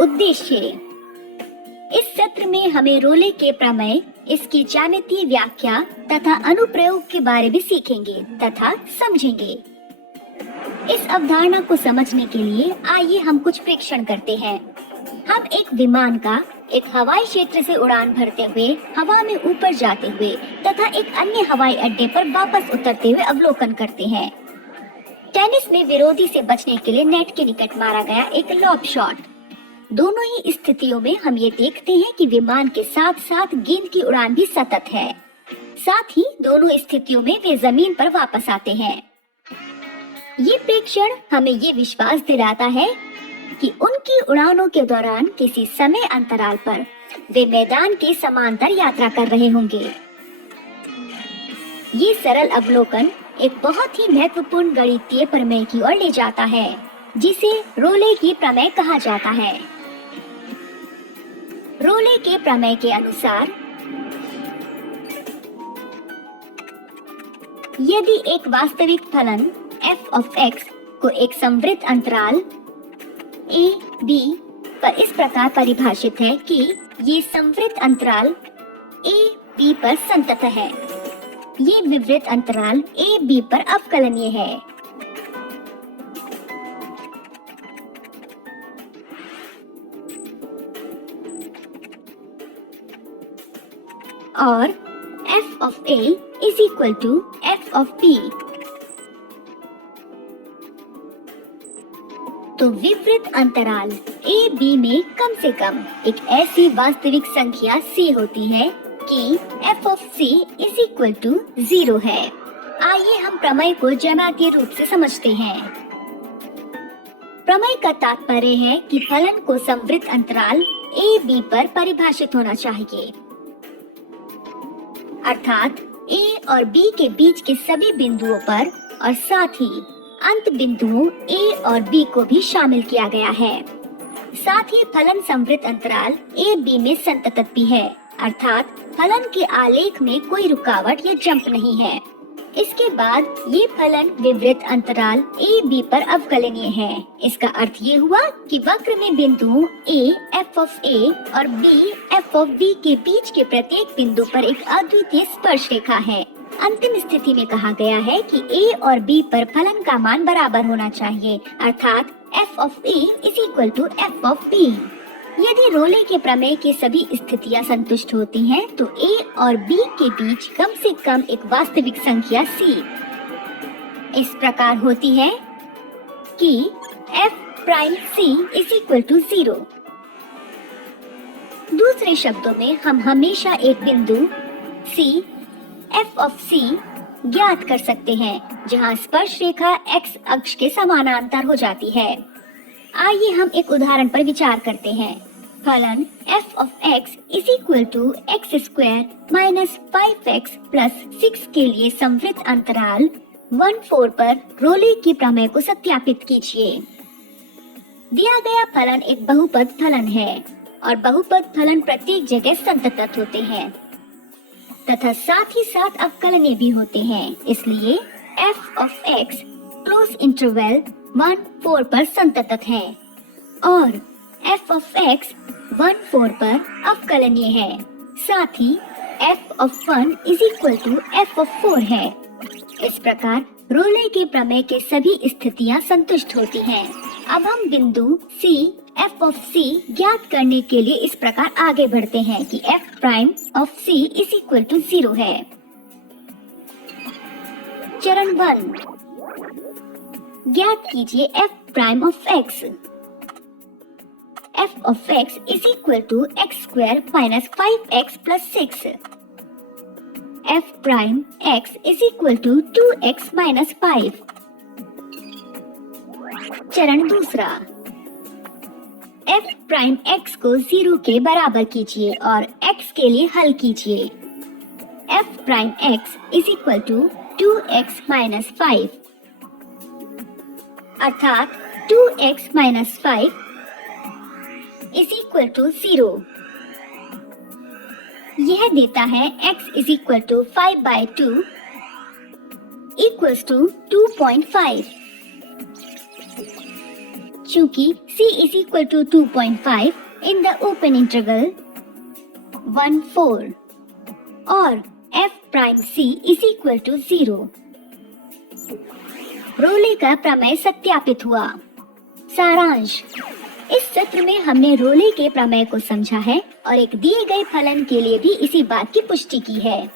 उद्देश्य। इस सत्र में हमें रोले के प्रमेय, इसकी ज्यामितीय व्याख्या तथा अनुप्रयोग के बारे में सीखेंगे तथा समझेंगे। इस अवधारणा को समझने के लिए आइए हम कुछ प्रेक्षण करते हैं। हम एक विमान का एक हवाई क्षेत्र से उड़ान भरते हुए हवा में ऊपर जाते हुए तथा एक अन्य हवाई अड्डे पर वापस उतरते हुए अवलोकन करते हैं। टेनिस में विरोधी से बचने के लिए नेट के निकट मारा गया एक लॉब शॉट। दोनों ही स्थितियों में हम ये देखते हैं कि विमान के साथ साथ गेंद की उड़ान भी सतत है। साथ ही दोनों स्थितियों में वे जमीन पर वापस आते हैं। ये प्रेक्षण हमें ये विश्वास दिलाता है कि उनकी उड़ानों के दौरान किसी समय अंतराल पर वे मैदान के समांतर यात्रा कर रहे होंगे। ये सरल अवलोकन एक बहुत ही महत्वपूर्ण गणितीय प्रमेय की ओर ले जाता है, जिसे रोले की प्रमेय कहा जाता है। रोले के प्रमेय के अनुसार यदि एक वास्तविक फलन f of x को एक संवृत्त अंतराल a, b पर इस प्रकार परिभाषित है कि ये संवृत्त अंतराल a, b पर संतत है। ये विवृत अंतराल a, b पर अवकलनीय है। और f of a is equal to f of b। तो विवृत अंतराल a, b में कम से कम एक ऐसी वास्तविक संख्या c होती है कि f of c is equal to 0 है। आइए हम प्रमेय को ज्यामितीय रूप से समझते हैं। प्रमेय का तात्पर्य है कि फलन को संवृत्त अंतराल a, b पर परिभाषित होना चाहिए, अर्थात a और b के बीच के सभी बिंदुओं पर और साथ ही अंत बिंदुओं a और b को भी शामिल किया गया है। साथ ही फलन संवृत्त अंतराल a, b में संतत भी है, अर्थात फलन के आलेख में कोई रुकावट या जंप नहीं है। इसके बाद ये फलन विवृत अंतराल a, b पर अवकलनीय है। इसका अर्थ ये हुआ कि वक्र में बिंदुओं a, f of a और b, f of b के बीच के प्रत्येक बिंदु पर एक अद्वितीय स्पर्श रेखा है। अंतिम स्थिति में कहा गया है कि a और b पर फलन का मान बराबर होना चाहिए, अर्थात f of a is equal to f of b। यदि रोले के प्रमेय की सभी स्थितियां संतुष्ट होती हैं, तो a और b के बीच कम से कम एक वास्तविक संख्या c इस प्रकार होती है कि f prime c is equal to 0। दूसरे शब्दों में हम हमेशा एक बिंदु c f of c ज्ञात कर सकते हैं, जहां स्पर्श रेखा x अक्ष के समानांतर हो जाती है। आइए हम एक उदाहरण पर विचार करते हैं। फलन f of x is equal to x square minus 5x plus 6 के लिए संवृत्त अंतराल 1-4 पर रोले की प्रमेय को सत्यापित कीजिए। दिया गया फलन एक बहुपद फलन है और बहुपद फलन प्रत्येक जगह संतत होते हैं तथा साथ ही साथ अवकलनीय भी होते हैं। इसलिए f of x close interval 1-4 पर संतत है और f of x 1-4 पर अवकलनीय है। साथ ही f of 1 is equal to f of 4 है। इस प्रकार रोले के प्रमेय के सभी स्थितियां संतुष्ट होती हैं। अब हम बिंदु c f of c ज्ञात करने के लिए इस प्रकार आगे बढ़ते हैं कि f prime of c is equal to 0 है। चरण 1, ज्ञात कीजिए f prime of x। f of x is equal to x square minus 5x plus 6। f prime x is equal to 2x minus 5। चरण दूसरा, f प्राइम x को 0 के बराबर कीजिए और x के लिए हल कीजिए। f prime x is equal to 2x minus 5, अर्थात 2x minus 5 is equal to 0। यह देता है x is equal to 5/2 equals to 2.5। चूंकि c is equal to 2.5 in the open interval 1, 4 और f prime c is equal to 0। रोले का प्रमेय सत्यापित हुआ। सारांश, इस सत्र में हमने रोले के प्रमेय को समझा है और एक दिए गए फलन के लिए भी इसी बात की पुष्टि की है।